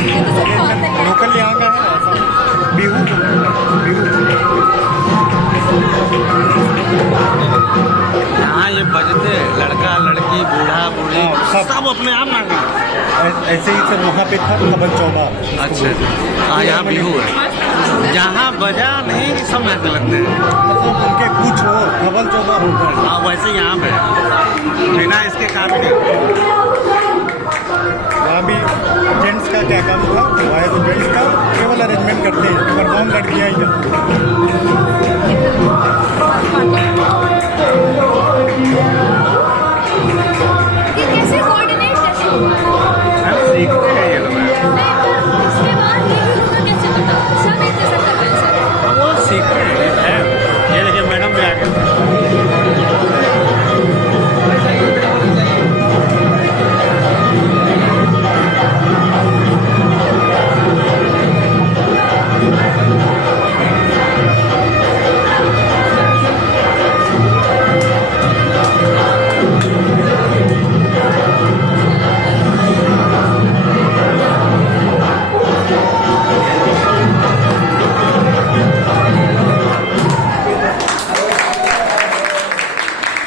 Local यहाँ का है बिहू यहाँ ये बजते लड़का लड़की बूढ़ा बूढ़ी सब अपने आप नाच रहे ऐसे ही सर वहाँ पे था खबर 14। अच्छा हाँ यहाँ बिहू है जहाँ बजा नहीं सब नाचने लगते हैं मतलब उनके कुछ हो खबर 14 होता है। हाँ वैसे यहाँ पे बिना इसके काम नहीं वहाँ भी जेंट्स का क्या काम था वहाँ तो जेंट्स का केवल अरेंजमेंट करते हैं परफॉर्म लड़कियाँ ही